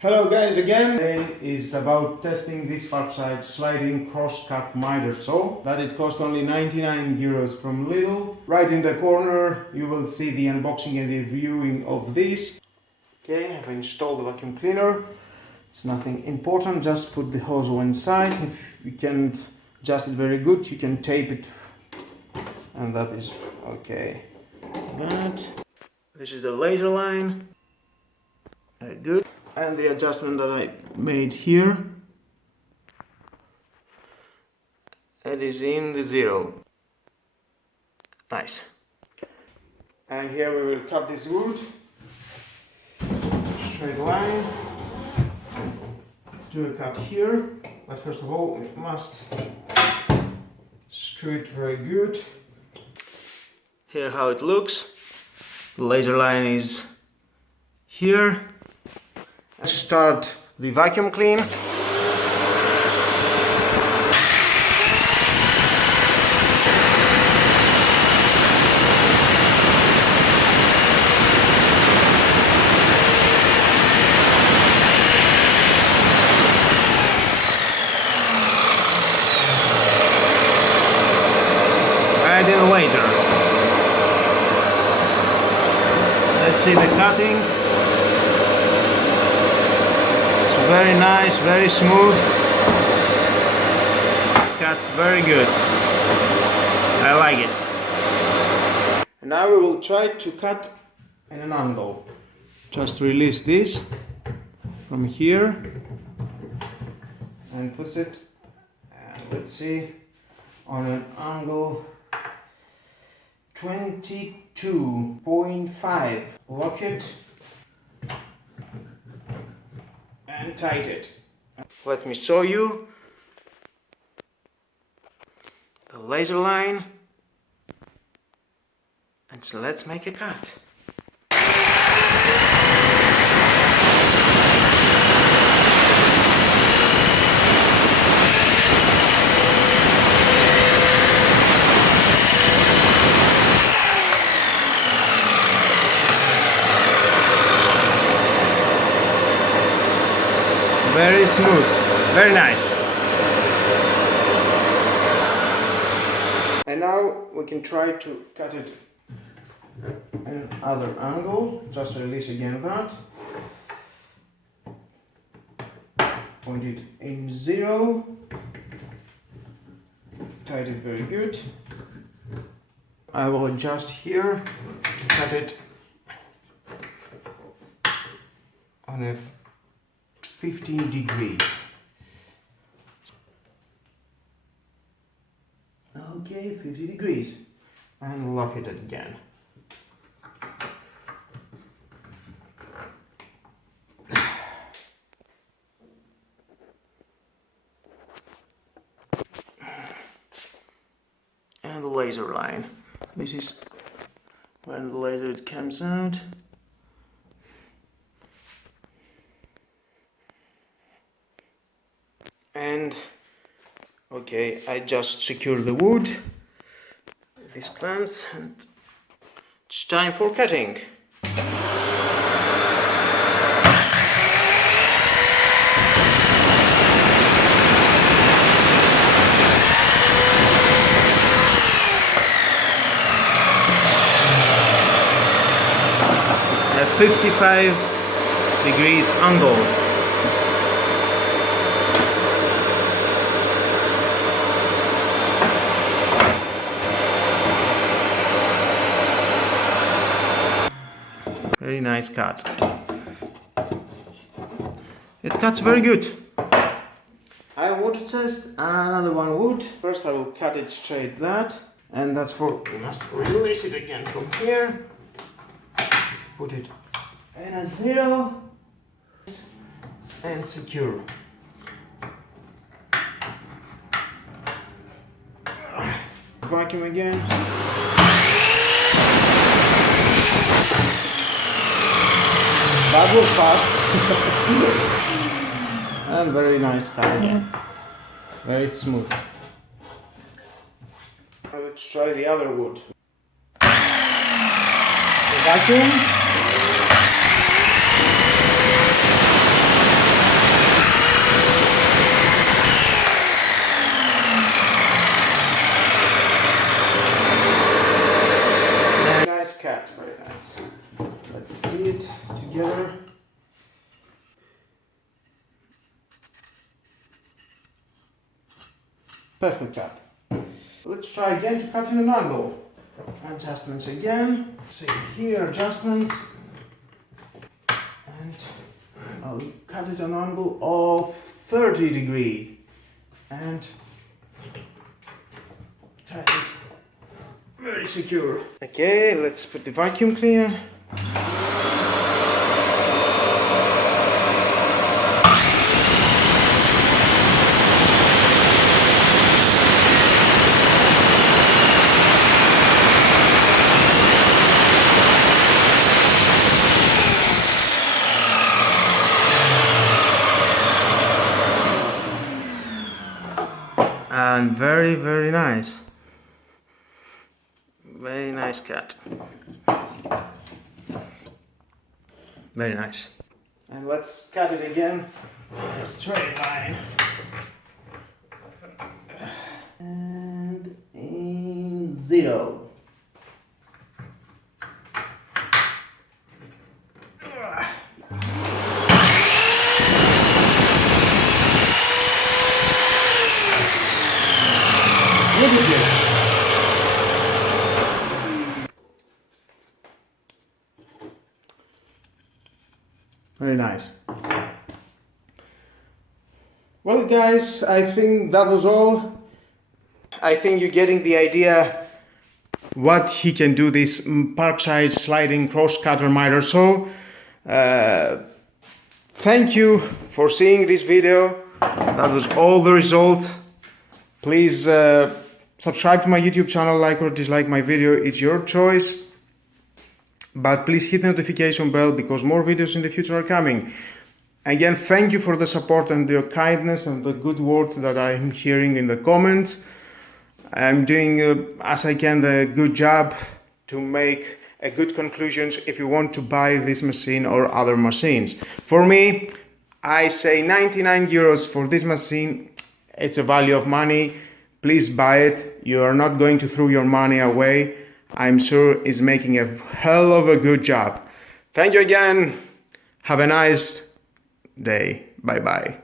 Hello guys again. Today is about testing this PARKSIDE sliding cross-cut miter saw that it cost only 99 euros from Lidl. Right in the corner you will see the unboxing and the reviewing of this. Okay, I've installed the vacuum cleaner. It's nothing important, just put the hose inside. If you can't adjust it very good, you can tape it, and that is okay. This is the laser line. Very good. And the adjustment that I made here, it is in the 0. Nice. And here we will cut this wood, straight line, do a cut here, but first of all we must screw it very good. Here how it looks. The laser line is here. Start the vacuum clean. Add in the laser. Let's see the cutting. Very nice, very smooth. Cuts very good. I like it. And now we will try to cut in an angle. Just release this from here and put it, and let's see, on an angle 22.5. Lock it and tight it. Let me show you the laser line, and so let's make a cut. Very smooth, very nice. And now we can try to cut it in another angle. Just release again that. Point it in 0. Tight it very good. I will adjust here to cut it on a 15 degrees. Okay, 50 degrees. And lock it again. And the laser line. This is when the laser comes out. And okay, I just secure the wood with these clamps, and it's time for cutting. A 55 degrees angle. Very nice cut. It cuts very good. I want to test another one wood. First I will cut it straight that, and that's for, we must release it again from here. Put it in a 0 and secure. Vacuum again. That was fast. And very nice cut. Yeah. Very smooth. Now let's try the other wood. The vacuum. Perfect cut. Let's try again to cut in an angle. Adjustments again. See here, adjustments. And I'll cut it an angle of 30 degrees. And tight it. Very secure. Okay, let's put the vacuum cleaner. And very, very nice. Very nice cut. Very nice. And let's cut it again. A straight line. And in 0. Look at this. Very nice. Well guys, I think that was all. I think you're getting the idea what he can do, this Parkside sliding cross-cutter miter. So thank you for seeing this video. That was all the result. Please subscribe to my YouTube channel, like or dislike my video, it's your choice. But please hit the notification bell because more videos in the future are coming. Again, thank you for the support and your kindness and the good words that I'm hearing in the comments. I'm doing as I can the good job to make a good conclusions if you want to buy this machine or other machines. For me, I say 99 euros for this machine. It's a value of money. Please buy it. You are not going to throw your money away. I'm sure it's making a hell of a good job. Thank you again. Have a nice day. Bye bye.